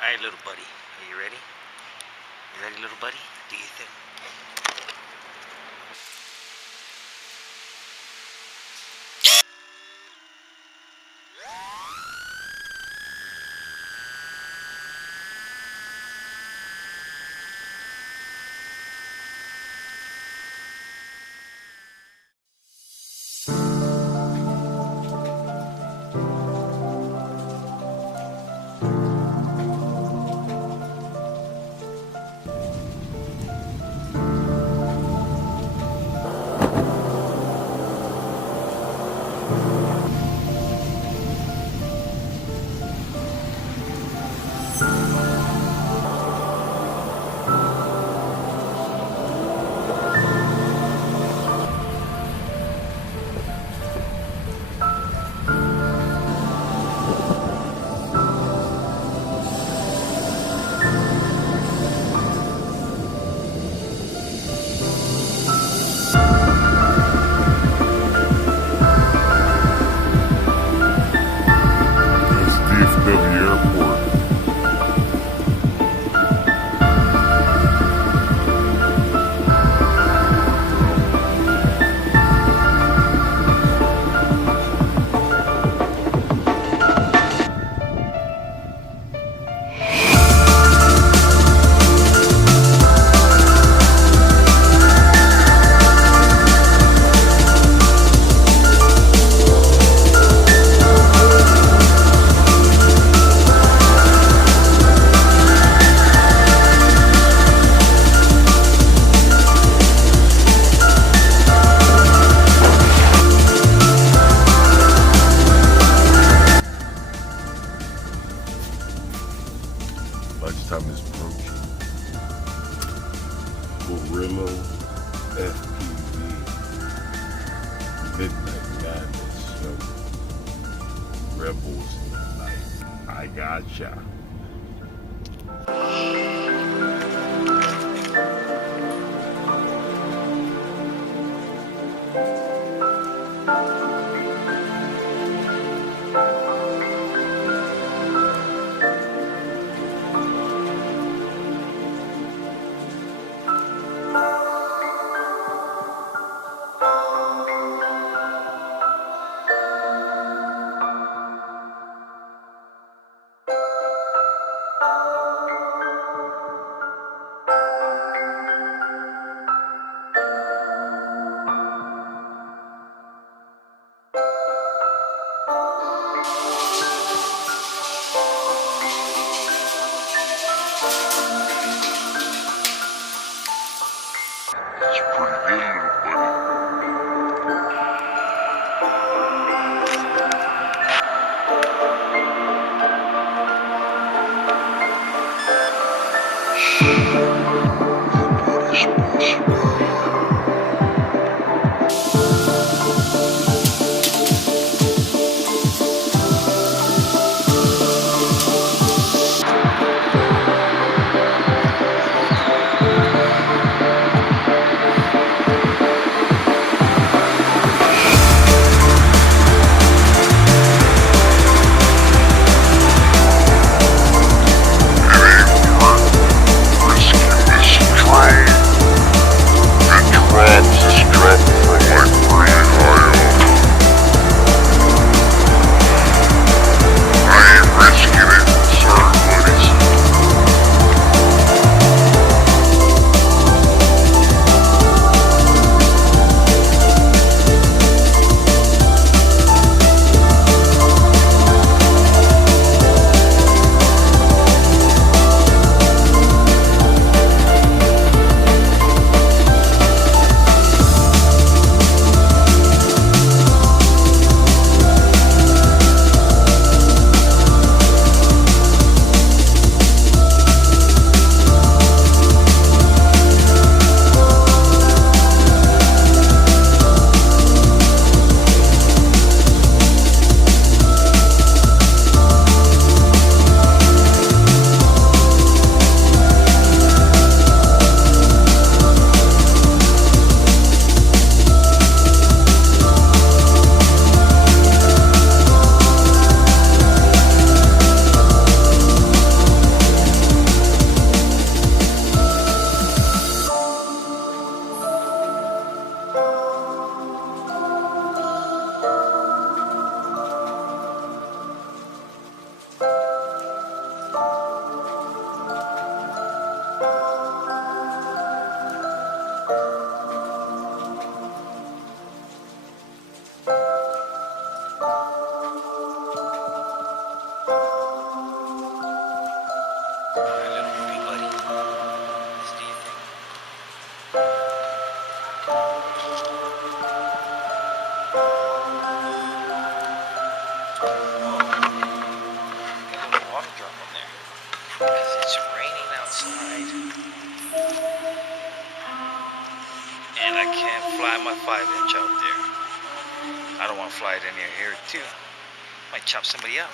Alright, little buddy. Are you ready? You ready, little buddy? Do you think? It's DFW Airport. Lunchtime is approaching. Gorillo FPV Midnight Madness Show. Rebels in the night. I gotcha. It's pretty good, little buddy. What is possible? Alright, little bee buddy. Let's do your thing. Got a little water drop on there. Because it's raining outside. And I can't fly my 5-inch out there. I don't want to fly it in here too. Might chop somebody up.